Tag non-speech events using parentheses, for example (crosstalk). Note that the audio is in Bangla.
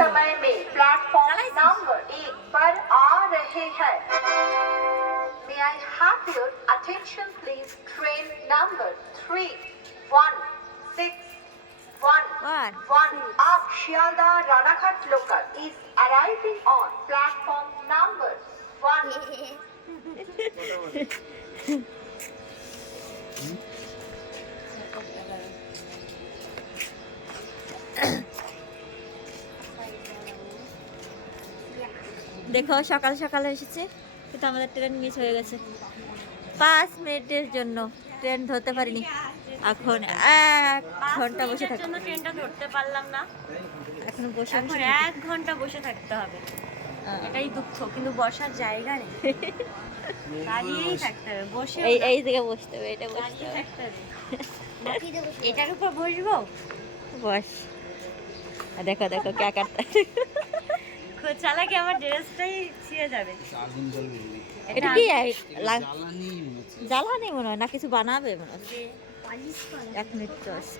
समय में प्लेटफॉर्म नंबर एक पर आ रहे हैं May I have your attention please? Train number three one six one One. one up Shialda Ranaghat local is arriving on platform number one. (laughs) দেখো সকাল সকাল এসেছে। কিন্তু আমাদের ট্রেন মিস হয়ে গেছে। পাঁচ মিনিটের জন্য ট্রেন ধরতে পারিনি। এখন এক ঘণ্টা বসে থাকতে জন্য ট্রেনটা ধরতে পারলাম না। এখন বসে এখন এক ঘণ্টা বসে থাকতে হবে। এটাই দুঃখ কিন্তু বসার জায়গা নেই। (laughs) দাঁড়িয়েই থাকতে হবে বসে এই এই দিকে বসতে হবে এটা বসতে হবে। (laughs) এটার উপর বসবো? বস। দেখো দেখো কে কাটতে চালাকি আমার ড্রেসটাই ছিঁড়ে যাবে। আগুন জ্বলবে এটা কি? জ্বালানি মনে জ্বালানি মনে হয় না কিছু বানাবে মনে হয়। এক মিনিট ঠিক আছে।